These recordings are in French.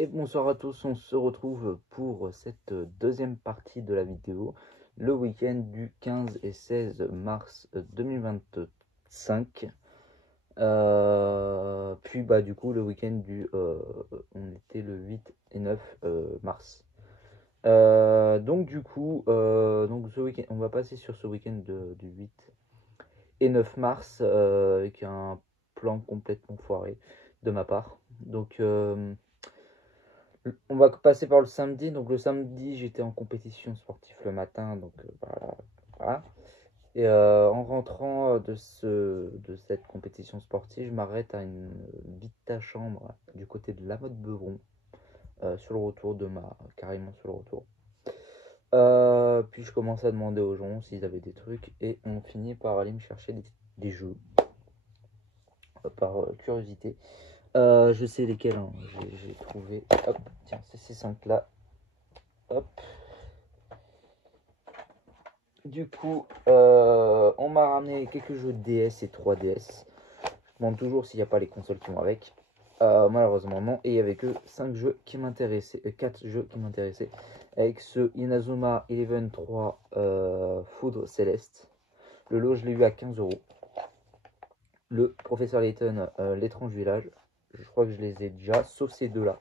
Et bonsoir à tous, on se retrouve pour cette deuxième partie de la vidéo, le week-end du 15 et 16 mars 2025. Puis du coup le week-end on était le 8 et 9 mars. Donc du coup, donc ce week-end, on va passer sur ce week-end du 8 et 9 mars avec un plan complètement foiré de ma part. Donc on va passer par le samedi. Donc le samedi, j'étais en compétition sportive le matin. Donc voilà. Et en rentrant de cette compétition sportive, je m'arrête à une vite chambre du côté de la Motte Beuvron, sur le retour carrément sur le retour. Puis je commence à demander aux gens s'ils avaient des trucs et on finit par aller me chercher des jeux par curiosité. Je sais lesquels, hein. J'ai trouvé. Hop, tiens, c'est ces 5 là. Hop. Du coup, on m'a ramené quelques jeux DS et 3DS. Je demande toujours s'il n'y a pas les consoles qui vont avec. Malheureusement non. Et il n'y avait que 5 jeux qui m'intéressaient, 4 jeux qui m'intéressaient. Avec ce Inazuma Eleven 3 Foudre Céleste. Le lot, je l'ai eu à 15 €. Le Professeur Layton, l'étrange village. Je crois que je les ai déjà, sauf ces deux-là.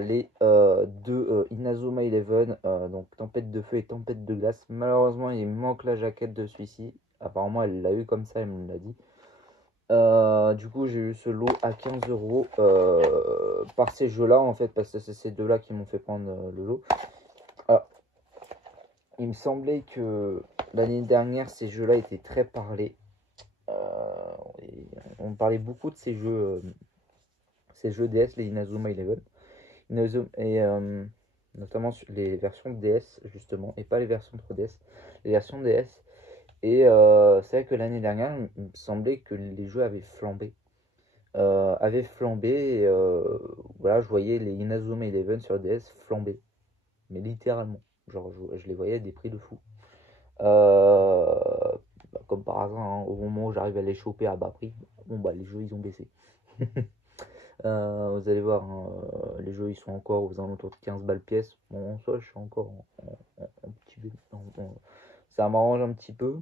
Les deux Inazuma Eleven, donc Tempête de feu et Tempête de glace. Malheureusement, il manque la jaquette de celui-ci. Apparemment, elle l'a eu comme ça, elle me l'a dit. Du coup, j'ai eu ce lot à 15 € par ces jeux-là, en fait, parce que c'est ces deux-là qui m'ont fait prendre le lot. Alors, il me semblait que l'année dernière, ces jeux-là étaient très parlés. On parlait beaucoup de ces jeux DS, les Inazuma Eleven. Et notamment sur les versions DS justement et pas les versions 3DS, les versions DS. Et c'est vrai que l'année dernière il me semblait que les jeux avaient flambé, et voilà, je voyais les Inazuma Eleven sur DS flamber, mais littéralement, genre je les voyais à des prix de fou. Comme par hasard, hein, au moment où j'arrive à les choper à bas prix, bon les jeux ils ont baissé. Vous allez voir, hein, les jeux ils sont encore aux alentours de 15 balles pièce. Bon, en soi, je suis encore en petit ça m'arrange un petit peu.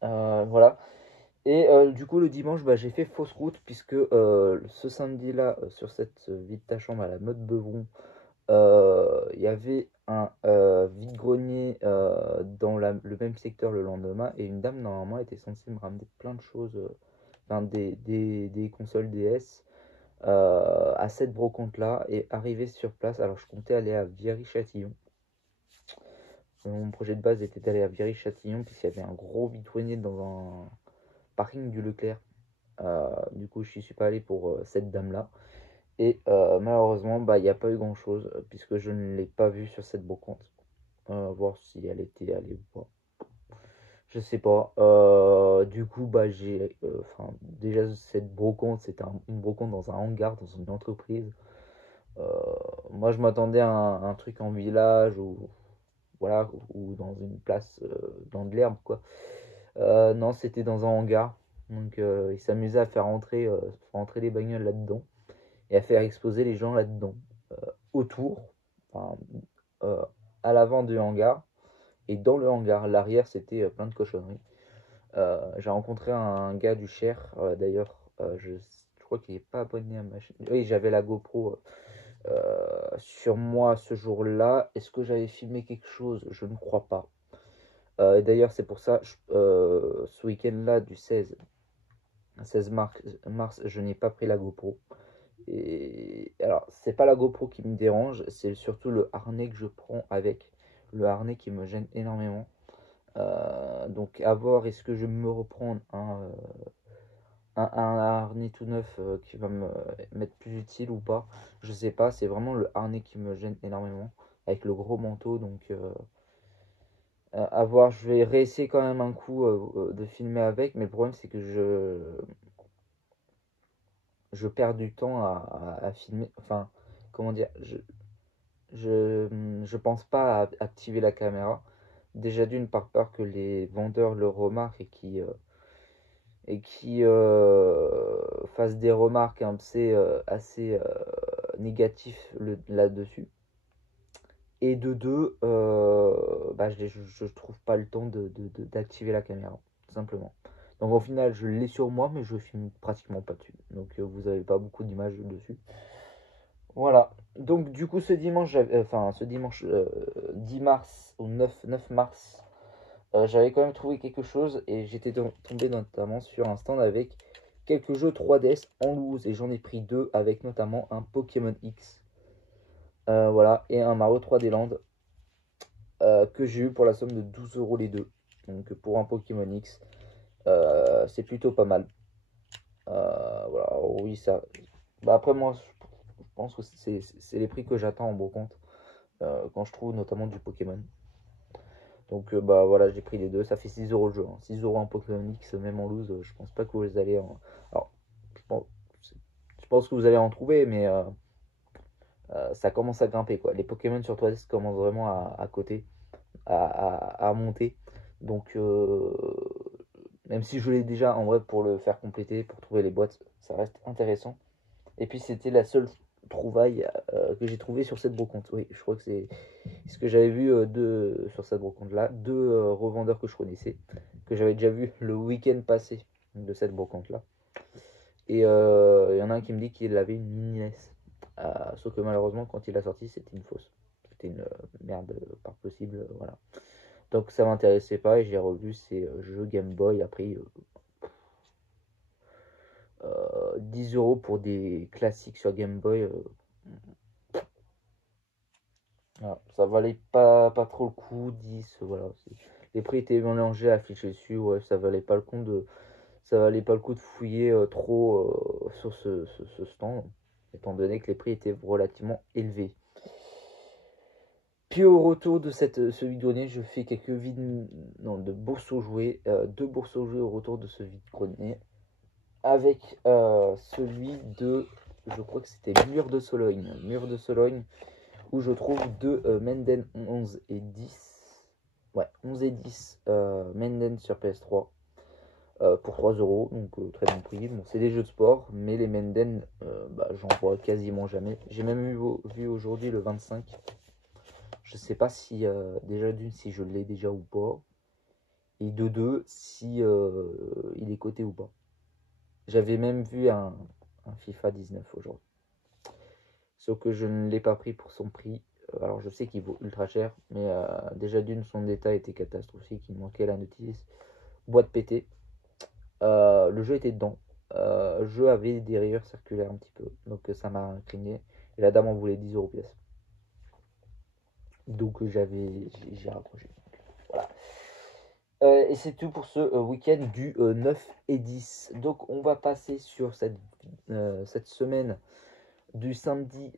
Voilà. Et du coup, le dimanche, j'ai fait fausse route puisque ce samedi-là, sur cette vide ta chambre à la Motte Beuvron, il y avait un vide-grenier dans le même secteur le lendemain et une dame normalement était censée me ramener plein de choses, enfin des consoles DS à cette brocante là et arrivé sur place. Alors je comptais aller à Viry-Châtillon. Mon projet de base était d'aller à Viry-Châtillon puisqu'il y avait un gros vide-grenier dans un parking du Leclerc. Du coup je suis pas allé pour cette dame là et malheureusement il n'y a pas eu grand chose puisque je ne l'ai pas vue sur cette brocante. Voir si elle était allée ou pas, je sais pas. Du coup j'ai déjà cette brocante, c'était une brocante dans un hangar dans une entreprise. Moi, je m'attendais à un truc en village ou voilà, ou dans une place dans de l'herbe quoi. Non, c'était dans un hangar. Donc, ils s'amusaient à faire entrer les bagnoles là-dedans et à faire exposer les gens là-dedans, autour, enfin, euh, à l'avant du hangar et dans le hangar. L'arrière, c'était plein de cochonneries. J'ai rencontré un gars du Cher, d'ailleurs. Je crois qu'il n'est pas abonné à ma chaîne. Oui, j'avais la GoPro sur moi ce jour-là. Est-ce que j'avais filmé quelque chose? Je ne crois pas. Et d'ailleurs, c'est pour ça, ce week-end-là, du 16 mars, je n'ai pas pris la GoPro. Et alors, c'est pas la GoPro qui me dérange, c'est surtout le harnais que je prends avec. Le harnais qui me gêne énormément. Donc, à voir, est-ce que je vais me reprendre un harnais tout neuf qui va me m'être plus utile ou pas, je sais pas. C'est vraiment le harnais qui me gêne énormément avec le gros manteau. Donc à voir, je vais réessayer quand même un coup de filmer avec, mais le problème c'est que je perds du temps à filmer, enfin comment dire, je pense pas à activer la caméra, déjà d'une par peur que les vendeurs le remarquent et qui fasse des remarques assez négatif là-dessus. Et de deux, bah, je trouve pas le temps d'activer la caméra, tout simplement. Donc au final, je l'ai sur moi, mais je filme pratiquement pas dessus. Donc vous n'avez pas beaucoup d'images dessus. Voilà. Donc du coup, ce dimanche, enfin ce dimanche 10 mars au 9 mars, j'avais quand même trouvé quelque chose et j'étais tombé notamment sur un stand avec quelques jeux 3DS en loose et j'en ai pris deux avec notamment un Pokémon X. Voilà, et un Mario 3D Land que j'ai eu pour la somme de 12 € les deux. Donc pour un Pokémon X, c'est plutôt pas mal. Voilà, oui, ça. Bah, après, moi, je pense que c'est les prix que j'attends en brocante quand je trouve notamment du Pokémon. Donc, bah voilà, j'ai pris les deux. Ça fait 6 € le jeu, hein. 6 € un Pokémon X, même en loose. Je pense pas que vous allez en. Alors, je pense, je pense que vous allez en trouver, mais ça commence à grimper, quoi. Les Pokémon sur 3DS commencent vraiment à côté, à monter. Donc, même si je l'ai déjà en vrai pour le faire compléter, pour trouver les boîtes, ça reste intéressant. Et puis c'était la seule trouvaille que j'ai trouvée sur cette brocante. Oui, je crois que c'est ce que j'avais vu sur cette brocante-là. Deux revendeurs que je connaissais, que j'avais déjà vu le week-end passé de cette brocante-là. Et il y en a un qui me dit qu'il avait une mini NES. Sauf que malheureusement, quand il l'a sorti, c'était une fausse. C'était une merde pas possible. Voilà. Donc ça m'intéressait pas et j'ai revu ces jeux Game Boy à prix 10 € pour des classiques sur Game Boy. Voilà, ça valait pas trop le coup. 10, voilà. Les prix étaient mélangés, affichés dessus. Ouais, ça valait pas le coup de fouiller trop sur ce stand, étant donné que les prix étaient relativement élevés. Puis au retour de ce vide-grenier, je fais quelques vides, non, de bourses aux jouets, deux bourses aux jouets au retour de ce vide-grenier, avec celui de, je crois que c'était Mur de Sologne. Mur de Sologne, où je trouve deux Menden 11 et 10. Ouais, 11 et 10 Menden sur PS3 pour 3 €, donc très bon prix. Bon, c'est des jeux de sport, mais les Menden, bah, j'en vois quasiment jamais. J'ai même vu aujourd'hui le 25. Je sais pas si, déjà d'une, si je l'ai déjà ou pas. Et de deux, si il est coté ou pas. J'avais même vu un FIFA 19 aujourd'hui. Sauf que je ne l'ai pas pris pour son prix. Alors je sais qu'il vaut ultra cher, mais déjà d'une, son état était catastrophique. Il manquait la notice. Boîte pétée. Le jeu était dedans. Le jeu avait des rayures circulaires un petit peu. Donc ça m'a incliné. Et la dame en voulait 10 € pièce. Donc j'ai raccroché. Voilà. Et c'est tout pour ce week-end du 9 et 10. Donc on va passer sur cette semaine du samedi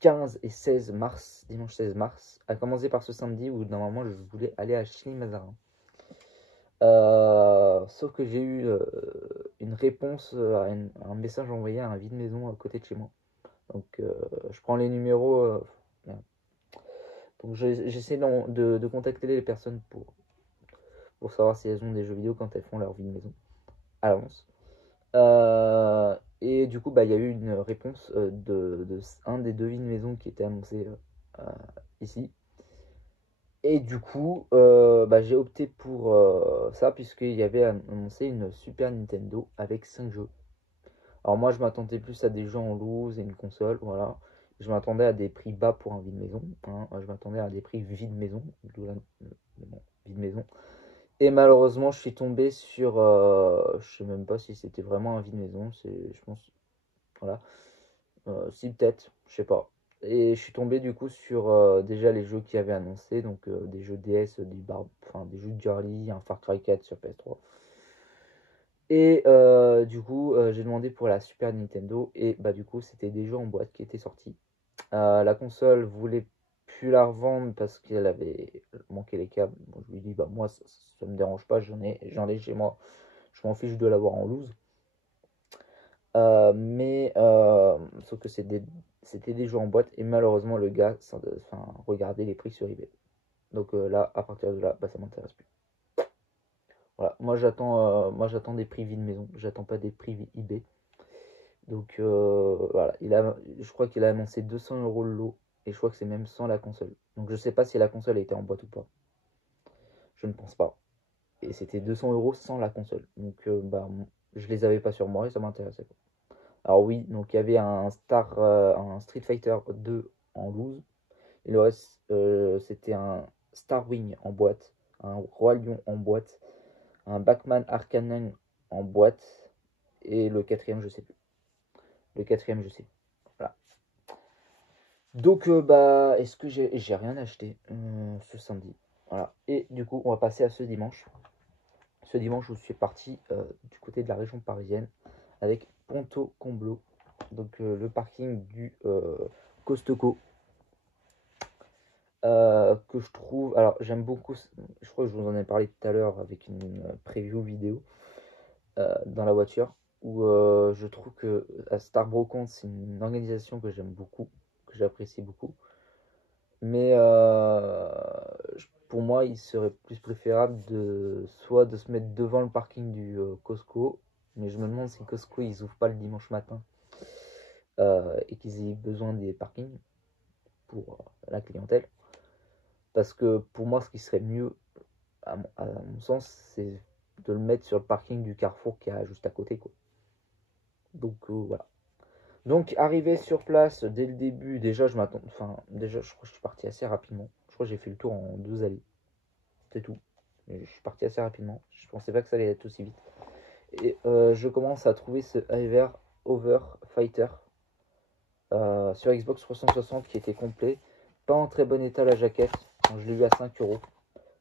15 et 16 mars, dimanche 16 mars, à commencer par ce samedi où normalement je voulais aller à Chili-Mazarin. Sauf que j'ai eu une réponse à un message envoyé à un vide maison à côté de chez moi. Donc je prends les numéros. Donc j'essaie de contacter les personnes pour savoir si elles ont des jeux vidéo quand elles font leur vide maison à l'avance. Et du coup, bah, il y a eu une réponse de un des deux vide maison qui était annoncé ici. Et du coup, bah, j'ai opté pour ça puisqu'il y avait annoncé une Super Nintendo avec 5 jeux. Alors moi, je m'attendais plus à des jeux en loose et une console, voilà. Je m'attendais à des prix bas pour un vide maison, hein. Je m'attendais à des prix vide maison, vide maison. Et malheureusement, je suis tombé sur, je sais même pas si c'était vraiment un vide maison, je pense, voilà. Si peut-être, je sais pas. Et je suis tombé du coup sur déjà les jeux qui avaient annoncé, donc des jeux DS, enfin des jeux de Jolly, un Far Cry 4 sur PS3. Et du coup, j'ai demandé pour la Super Nintendo et bah du coup, c'était des jeux en boîte qui étaient sortis. La console voulait plus la revendre parce qu'elle avait manqué les câbles. Bon, je lui dis bah moi ça me dérange pas, j'en ai chez moi. Je m'en fiche de l'avoir en loose. Mais sauf que c'était des jeux en boîte et malheureusement le gars regardait les prix sur eBay. Donc là, à partir de là, bah, ça m'intéresse plus. Voilà, moi j'attends des prix vide maison, j'attends pas des prix eBay. Donc voilà, je crois qu'il a annoncé 200 € le lot, et je crois que c'est même sans la console. Donc je sais pas si la console était en boîte ou pas. Je ne pense pas. Et c'était 200 € sans la console. Donc bah, je les avais pas sur moi et ça m'intéressait pas. Alors oui, donc il y avait un Street Fighter 2 en loose. Et le reste, c'était un Star Wing en boîte, un Roi Lion en boîte, un Batman Arcanine en boîte, et le quatrième, je sais plus. Le quatrième, je sais. Voilà. Donc, bah, est-ce que j'ai rien acheté ce samedi? Voilà. Et du coup, on va passer à ce dimanche. Ce dimanche, je suis parti du côté de la région parisienne avec Ponto Comblo, donc le parking du Costco. Que je trouve, alors j'aime beaucoup, je crois que je vous en ai parlé tout à l'heure avec une preview vidéo dans la voiture, où je trouve que à Star Brocante, c'est une organisation que j'aime beaucoup, que j'apprécie beaucoup, mais pour moi il serait plus préférable soit de se mettre devant le parking du Costco, mais je me demande si Costco ils ouvrent pas le dimanche matin et qu'ils aient besoin des parkings pour la clientèle. Parce que pour moi, ce qui serait mieux, à mon sens, c'est de le mettre sur le parking du Carrefour qui est juste à côté, quoi. Donc voilà. Donc arrivé sur place dès le début, déjà je m'attends, enfin déjà je crois que je suis parti assez rapidement. Je crois que j'ai fait le tour en 2 allées, c'est tout. Mais je suis parti assez rapidement. Je pensais pas que ça allait être aussi vite. Et je commence à trouver ce Over Fighter sur Xbox 360 qui était complet, pas en très bon état la jaquette. Je l'ai eu à 5 €.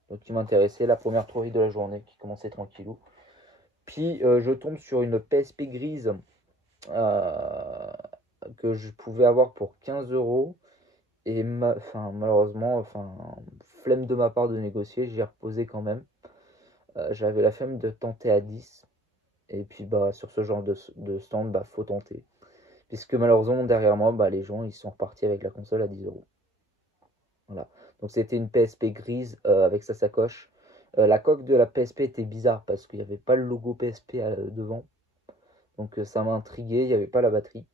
Donc qui m'intéressait, la première trouvaille de la journée qui commençait tranquillou. Puis je tombe sur une PSP grise que je pouvais avoir pour 15 €. Et malheureusement, flemme de ma part de négocier, j'ai reposé quand même. J'avais la flemme de tenter à 10. Et puis bah sur ce genre de stand, bah faut tenter. Puisque malheureusement derrière moi, bah, les gens ils sont repartis avec la console à 10 €. Voilà. Donc c'était une PSP grise avec sa sacoche. La coque de la PSP était bizarre parce qu'il n'y avait pas le logo PSP devant. Donc ça m'a intrigué, il n'y avait pas la batterie.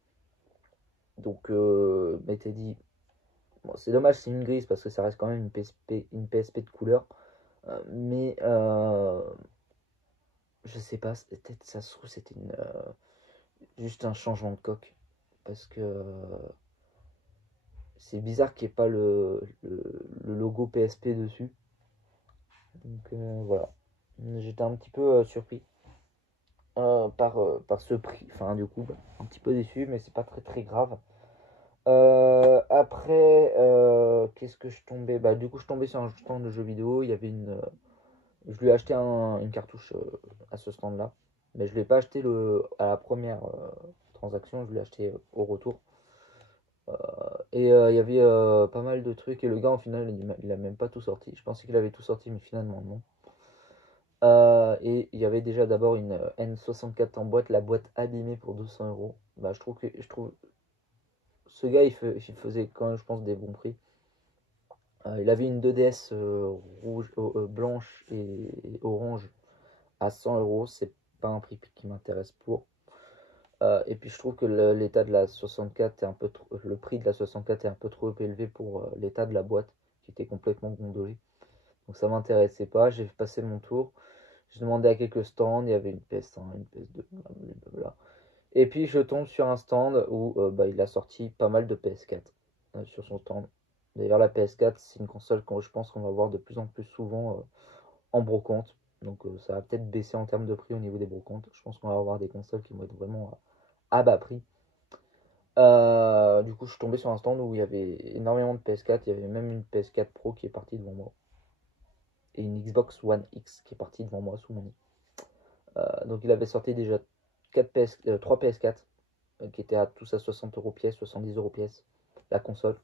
Donc je m'étais dit, bon, c'est dommage, c'est une grise parce que ça reste quand même une PSP de couleur. Mais je sais pas, peut-être ça se trouve c'était juste un changement de coque. Parce que c'est bizarre qu'il n'y ait pas le logo PSP dessus. Donc voilà. J'étais un petit peu surpris par ce prix. Enfin, du coup, bah, un petit peu déçu, mais c'est pas très très grave. Après, qu'est-ce que je tombais? Bah, du coup, je tombais sur un stand de jeux vidéo. Il y avait je lui ai acheté une cartouche à ce stand-là. Mais je ne l'ai pas acheté à la première transaction. Je l'ai acheté au retour. Et il y avait pas mal de trucs. Et le gars, au final, il a même pas tout sorti. Je pensais qu'il avait tout sorti, mais finalement, non. Et il y avait déjà d'abord une N64 en boîte, la boîte abîmée pour 200 €. Bah, je trouve ce gars il faisait quand même, je pense, des bons prix. Il avait une 2DS rouge, blanche et orange à 100 €. C'est pas un prix qui m'intéresse pour. Et puis je trouve que l'état de la 64 est un peu trop, le prix de la 64 est un peu trop élevé pour l'état de la boîte qui était complètement gondolée. Donc ça m'intéressait pas. J'ai passé mon tour. Je demandais à quelques stands, il y avait une PS1, une PS2, blablabla. Et puis je tombe sur un stand où bah, il a sorti pas mal de PS4 sur son stand. D'ailleurs la PS4 c'est une console que je pense qu'on va voir de plus en plus souvent en brocante. Donc ça va peut-être baisser en termes de prix au niveau des brocantes. Je pense qu'on va avoir des consoles qui vont être vraiment à bas prix. Du coup je suis tombé sur un stand où il y avait énormément de PS4. Il y avait même une PS4 Pro qui est partie devant moi. Et une Xbox One X qui est partie devant moi sous mon nez. Donc il avait sorti déjà 3 PS4 qui étaient à tous à 60 € pièce, 70 € pièce, la console.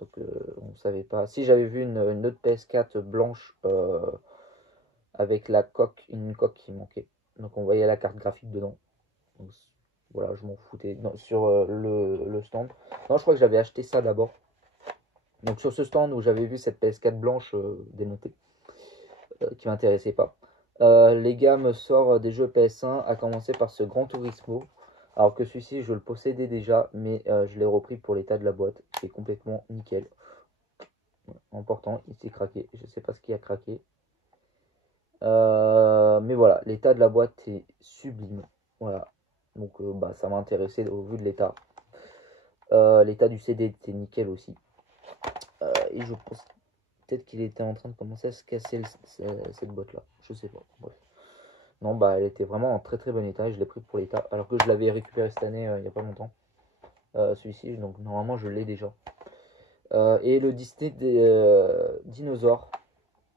Donc on savait pas. Si j'avais vu une autre PS4 blanche avec une coque qui manquait. Donc on voyait la carte graphique dedans. Donc, voilà, je m'en foutais. Non, sur le stand. Non, je crois que j'avais acheté ça d'abord. Donc sur ce stand où j'avais vu cette PS4 blanche démontée, qui m'intéressait pas. Les gars me sortent des jeux PS1, à commencer par ce Gran Turismo. Alors que celui-ci, je le possédais déjà, mais je l'ai repris pour l'état de la boîte, qui est complètement nickel. En portant, il s'est craqué. Je sais pas ce qui a craqué. Mais voilà, l'état de la boîte est sublime. Voilà. Donc bah, ça m'a intéressé au vu de l'état. L'état du CD était nickel aussi. Et je pense peut-être qu'il était en train de commencer à se casser cette boîte-là. Je sais pas. Bref. Non, bah elle était vraiment en très très bon état et je l'ai pris pour l'état. Alors que je l'avais récupéré cette année il n'y a pas longtemps. Celui-ci, donc normalement je l'ai déjà. Et le Disney des dinosaures.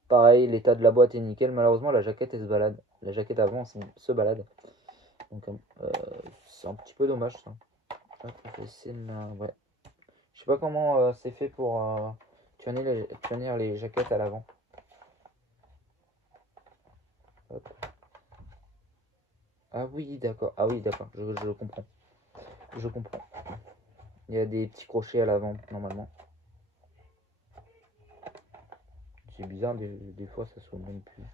Pareil, l'état de la boîte est nickel. Malheureusement, la jaquette elle se balade. La jaquette avant se balade. Donc c'est un petit peu dommage ça. Hop, ouais. Je sais pas comment c'est fait pour tenir les jaquettes à l'avant. Ah oui, d'accord. Ah oui, d'accord. Je comprends. Je comprends. Il y a des petits crochets à l'avant normalement. C'est bizarre, des fois ça se même plus.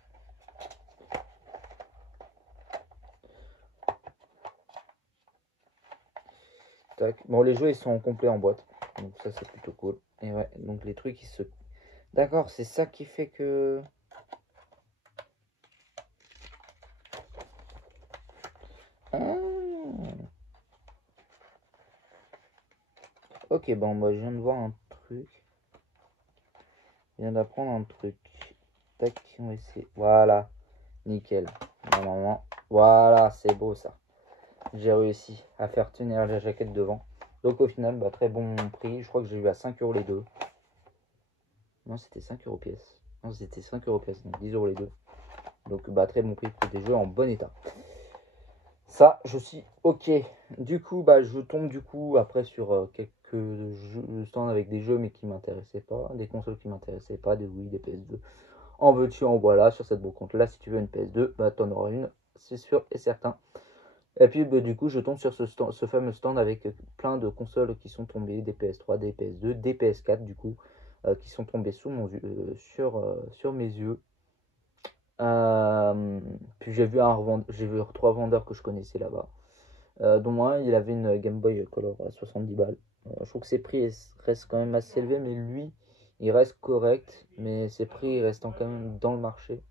Tac. Bon, les jeux ils sont complets en boîte. Donc ça c'est plutôt cool. Et ouais, donc les trucs ils se... D'accord, c'est ça qui fait que... Ah. Ok, bon, moi je viens de voir un truc. Je viens d'apprendre un truc. Tac, on va essayer. Voilà, nickel. Normalement, voilà, c'est beau ça. J'ai réussi à faire tenir la jaquette devant. Donc au final, bah, très bon prix. Je crois que j'ai eu à 5 euros les deux. Non, c'était 5 euros pièce. Non, c'était 5 euros pièce, donc 10 euros les deux. Donc bah, très bon prix pour des jeux en bon état. Ça, je suis ok. Du coup, bah, je tombe du coup après sur quelques stands avec des jeux mais qui m'intéressaient pas, des consoles qui m'intéressaient pas, des Wii, des PS2. En veux-tu, en voilà, sur cette brocante là, si tu veux une PS2, bah t'en auras une, c'est sûr et certain. Et puis bah, du coup, je tombe sur ce fameux stand avec plein de consoles qui sont tombées, des PS3, des PS2, des PS4 du coup, qui sont tombées sur mes yeux. Puis j'ai vu trois vendeurs que je connaissais là-bas. Dont un, il avait une Game Boy Color à 70 balles. Je trouve que ses prix restent quand même assez élevés, mais lui, il reste correct, mais ses prix restant quand même dans le marché.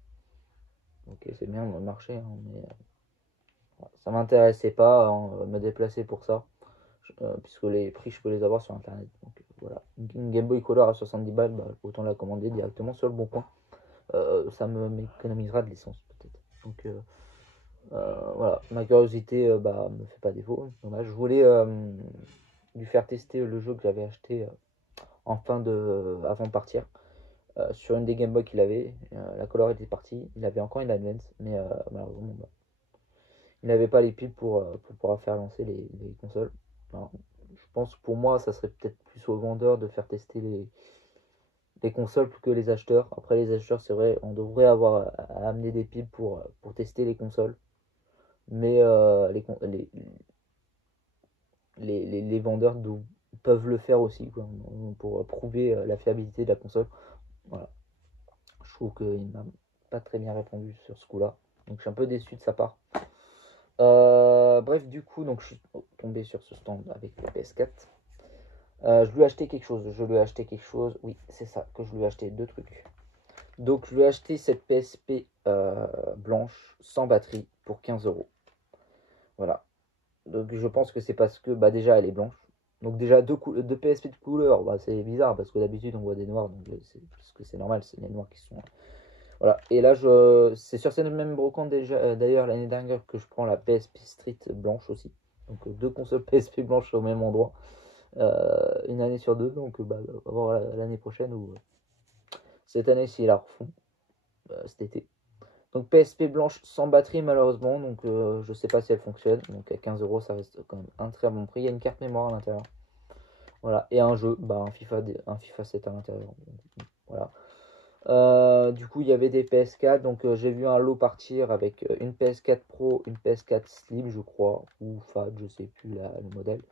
Ok, c'est bien dans le marché, hein, mais ça m'intéressait pas me déplacer pour ça, puisque les prix, je peux les avoir sur internet. Donc voilà, une Game Boy Color à 70 balles, bah, autant la commander directement sur le bon coin. Ça m'économisera de l'essence peut-être. Donc voilà, ma curiosité bah, me fait pas défaut. Dommage. Je voulais lui faire tester le jeu que j'avais acheté avant de partir sur une des Game Boy qu'il avait. La Color était partie. Il avait encore une Advance, mais malheureusement, bah, il n'avait pas les piles pour pouvoir faire lancer les consoles. Alors, je pense que pour moi, ça serait peut-être plus au vendeur de faire tester les consoles plus que les acheteurs. Après, les acheteurs, c'est vrai, on devrait avoir à amener des piles pour tester les consoles. Mais les vendeurs peuvent le faire aussi quoi, pour prouver la fiabilité de la console. Voilà. Je trouve qu'il m'a pas très bien répondu sur ce coup-là. Donc je suis un peu déçu de sa part. Bref, du coup, donc je suis tombé sur ce stand avec le PS4. Je lui ai acheté quelque chose. Oui, c'est ça que je lui ai acheté deux trucs. Donc je lui ai acheté cette PSP blanche sans batterie pour 15 euros. Voilà. Donc je pense que c'est parce que bah, déjà elle est blanche. Donc déjà deux PSP de couleur, bah, c'est bizarre parce que d'habitude on voit des noirs, donc parce que c'est normal, c'est les noirs qui sont. Voilà. Et là c'est sur cette même brocante déjà d'ailleurs l'année dernière que je prends la PSP Street blanche aussi. Donc deux consoles PSP blanches au même endroit. Une année sur deux, donc bah, on va voir l'année prochaine ou cette année si la refont cet été. Donc PSP blanche sans batterie malheureusement, donc je sais pas si elle fonctionne. Donc à 15 euros ça reste quand même un très bon prix. Il y a une carte mémoire à l'intérieur. Voilà, et un jeu, bah, un FIFA 7 à l'intérieur. Voilà. Du coup, il y avait des PS4, donc j'ai vu un lot partir avec une PS4 Pro, une PS4 Slim, je crois, ou Fat, je sais plus le modèle,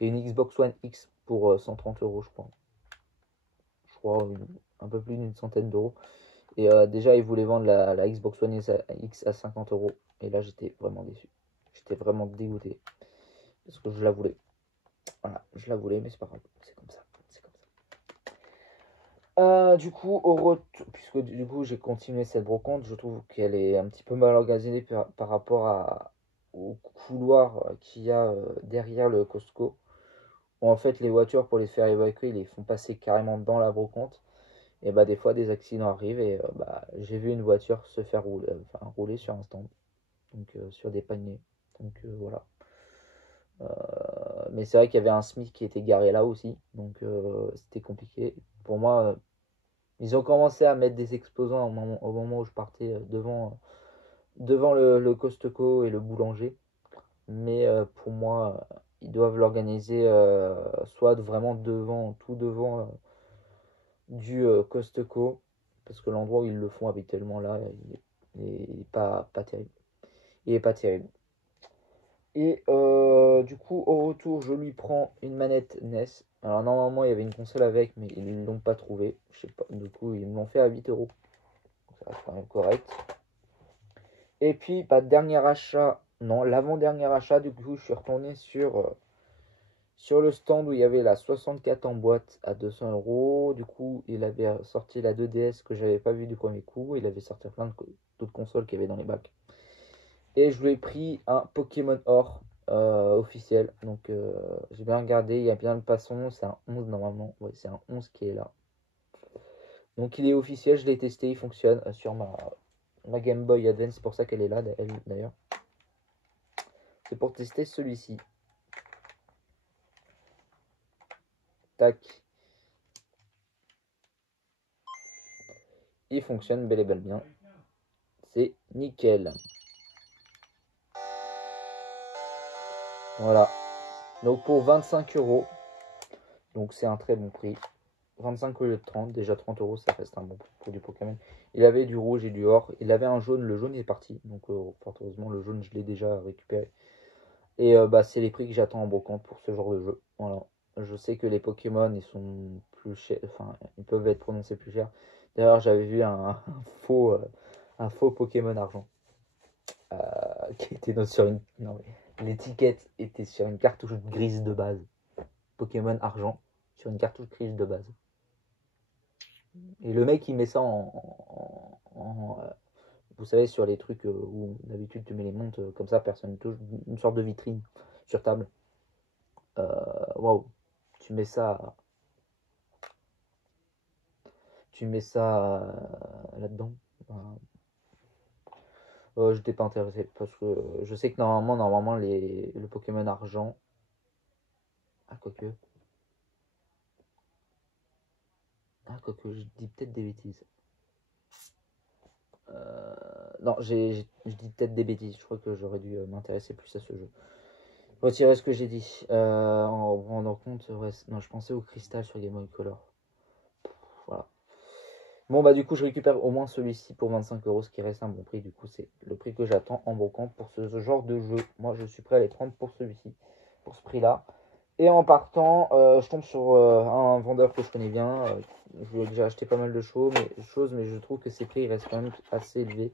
et une Xbox One X pour 130 euros, je crois. Je crois un peu plus d'une centaine d'euros. Et déjà, ils voulaient vendre la Xbox One X à 50 euros. Et là, j'étais vraiment déçu. J'étais vraiment dégoûté. parce que je la voulais. Voilà, je la voulais, mais c'est pas grave, c'est comme ça. C'est comme ça. Du coup, puisque du coup j'ai continué cette brocante, je trouve qu'elle est un petit peu mal organisée par rapport au couloir qu'il y a derrière le Costco. Où en fait les voitures pour les faire évacuer, ils les font passer carrément dans la brocante. Et bah des fois des accidents arrivent et bah, j'ai vu une voiture se faire rouler sur un stand, donc sur des paniers. Donc voilà. Mais c'est vrai qu'il y avait un SMIC qui était garé là aussi, donc c'était compliqué. Pour moi, ils ont commencé à mettre des exposants au moment où je partais devant le Costco et le boulanger. Mais pour moi, ils doivent l'organiser soit vraiment devant, tout devant du Costco, parce que l'endroit où ils le font habituellement là, il est pas terrible. Il est pas terrible. Et du coup, au retour, je lui prends une manette NES. Alors normalement, il y avait une console avec, mais ils ne l'ont pas trouvé. Je sais pas. Du coup, ils me l'ont fait à 8 €. Ça reste quand même correct. Et puis, pas dernier achat. Non, l'avant-dernier achat, du coup, je suis retourné sur le stand où il y avait la 64 en boîte à 200 €. Du coup, il avait sorti la 2DS que j'avais pas vue du premier coup. Il avait sorti plein d'autres consoles qu'il y avait dans les bacs. Et je lui ai pris un Pokémon Or officiel. Donc j'ai bien regardé, il y a bien le passon, c'est un 11 normalement. Oui, c'est un 11 qui est là. Donc il est officiel, je l'ai testé, il fonctionne sur ma Game Boy Advance, c'est pour ça qu'elle est là d'ailleurs. C'est pour tester celui-ci. Tac. Il fonctionne bel et bien. C'est nickel. Voilà. Donc pour 25 €. Donc c'est un très bon prix. 25 au lieu de 30. Déjà 30 €, ça reste un bon prix du Pokémon. Il avait du rouge et du or. Il avait un jaune. Le jaune est parti. Donc fort heureusement, le jaune, je l'ai déjà récupéré. Et bah, c'est les prix que j'attends en brocante pour ce genre de jeu. Voilà. Je sais que les Pokémon, ils sont plus chers. Enfin, ils peuvent être prononcés plus chers. D'ailleurs, j'avais vu un faux Pokémon argent. Qui était sur une. Non, mais l'étiquette était sur une cartouche grise de base. Pokémon argent sur une cartouche grise de base. Et le mec, il met ça vous savez, sur les trucs où d'habitude tu mets les montres comme ça, personne ne touche, une sorte de vitrine sur table. Waouh, tu mets ça, là-dedans. Je n'étais pas intéressé parce que je sais que normalement le Pokémon argent, quoique, quoique, je dis peut-être des bêtises. Non, je dis peut-être des bêtises. Je crois que j'aurais dû m'intéresser plus à ce jeu. Retirer ce que j'ai dit. En vous rendant compte, ouais, non, je pensais au cristal sur Game Boy Color. Voilà. Bon, bah, du coup, je récupère au moins celui-ci pour 25 €, ce qui reste un bon prix. Du coup, c'est le prix que j'attends en brocante pour ce genre de jeu. Moi, je suis prêt à les prendre pour celui-ci, pour ce prix-là. Et en partant, je tombe sur un vendeur que je connais bien. Je lui ai déjà acheté pas mal de choses, mais je trouve que ses prix restent quand même assez élevés.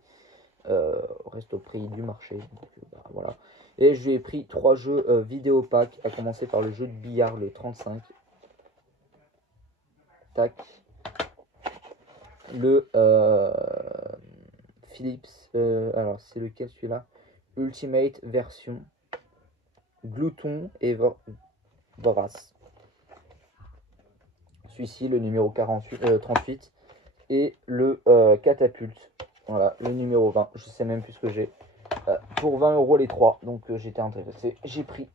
Reste au prix du marché. Donc, bah, voilà. Et je lui ai pris 3 jeux vidéo pack, à commencer par le jeu de billard, le 35. Tac. Le Philips, alors c'est lequel celui-là? Ultimate version Glouton et Vorace. Celui-ci, le numéro 38. Et le Catapulte. Voilà, le numéro 20. Je sais même plus ce que j'ai. Pour 20 € les 3. Donc j'étais intéressé. J'ai pris.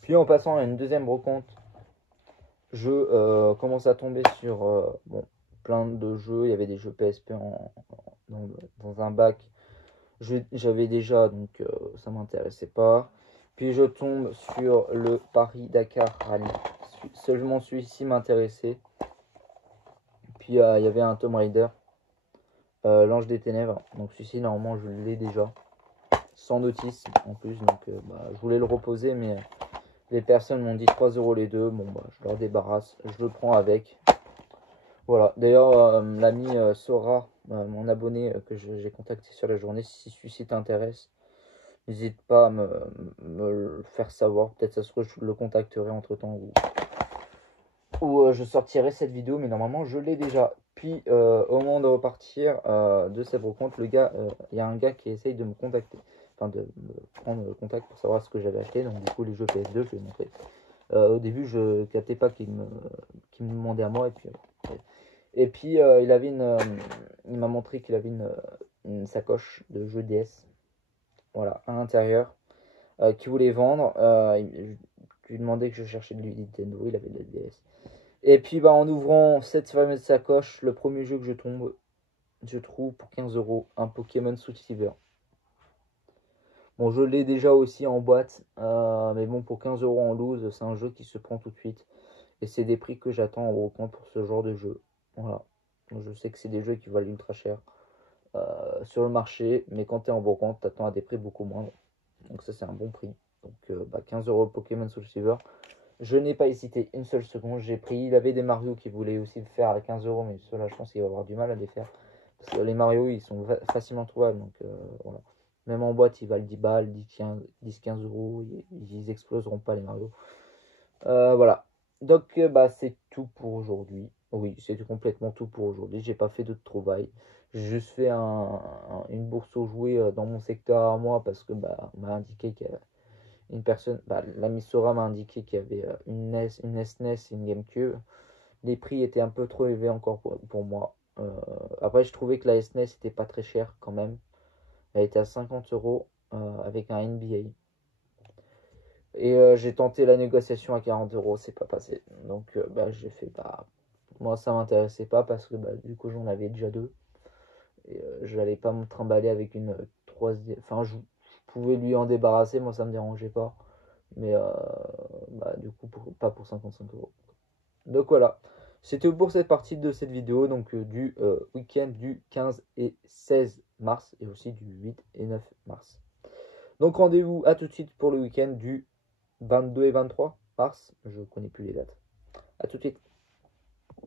Puis en passant à une deuxième brocante, je commence à tomber sur bon, plein de jeux. Il y avait des jeux PSP dans un bac. J'avais déjà, donc ça m'intéressait pas. Puis je tombe sur le Paris-Dakar Rally. Seulement celui-ci m'intéressait. Puis il y avait un Tomb Raider, l'Ange des Ténèbres. Donc celui-ci, normalement, je l'ai déjà. Sans notice en plus. Donc bah, je voulais le reposer, mais les personnes m'ont dit 3 € les deux. Bon, bah, je leur débarrasse. Je le prends avec. Voilà. D'ailleurs, l'ami Sora, mon abonné que j'ai contacté sur la journée, si celui-ci t'intéresse, n'hésite pas à me le faire savoir. Peut-être ça se trouve, je le contacterai entre temps ou je sortirai cette vidéo, mais normalement je l'ai déjà. Puis au moment de repartir de cette brocante, le gars, il y a un gars qui essaye de me contacter, enfin de me prendre contact pour savoir ce que j'avais acheté. Donc du coup les jeux PS2, je lui ai montré. Au début je captais pas qu'il me demandait à moi et puis il m'a montré qu'il avait une sacoche de jeux DS, voilà, à l'intérieur, qu'il voulait vendre. Je lui demandais que je cherchais de Nintendo, il avait de la DS. Et puis bah en ouvrant cette fameuse sacoche, le premier jeu que je trouve pour 15 euros un Pokémon Soul Silver. Bon, je l'ai déjà aussi en boîte, mais bon, pour 15 euros en loose, c'est un jeu qui se prend tout de suite. Et c'est des prix que j'attends en brocante pour ce genre de jeu. Voilà. Donc, je sais que c'est des jeux qui valent ultra cher sur le marché, mais quand tu es en brocante, tu attends à des prix beaucoup moindres. Donc ça, c'est un bon prix. Donc 15 euros le Pokémon Soul Silver. Je n'ai pas hésité une seule seconde, j'ai pris. Il avait des Mario qui voulaient aussi le faire à 15 euros, mais ceux-là, je pense qu'il va avoir du mal à les faire. Parce que les Mario, ils sont facilement trouvables. Donc voilà. Même en boîte, ils valent 10 balles, 10-15 euros. Ils exploseront pas les Mario. Voilà. Donc bah, c'est tout pour aujourd'hui. Oui, c'est complètement tout pour aujourd'hui. J'ai pas fait d'autres trouvailles. J'ai juste fait une bourse aux jouets dans mon secteur à moi parce que bah, on m'a indiqué qu'il y a une personne, bah, l'ami Sora m'a indiqué qu'il y avait une NES, une SNES et une GameCube. Les prix étaient un peu trop élevés encore pour moi. Après, je trouvais que la SNES était pas très chère quand même. Elle était à 50 euros avec un NBA. Et j'ai tenté la négociation à 40 euros, c'est pas passé. Donc bah, j'ai fait, bah, moi ça m'intéressait pas parce que bah, du coup j'en avais déjà deux. Et je n'allais pas me trimballer avec une troisième. Enfin, je pouvais lui en débarrasser, moi ça me dérangeait pas. Mais bah, du coup, pas pour 55 euros. Donc voilà, c'était pour cette partie de cette vidéo, donc du week-end du 15 et 16 mars, et aussi du 8 et 9 mars. Donc rendez-vous à tout de suite pour le week-end du 22 et 23 mars, je connais plus les dates. À tout de suite.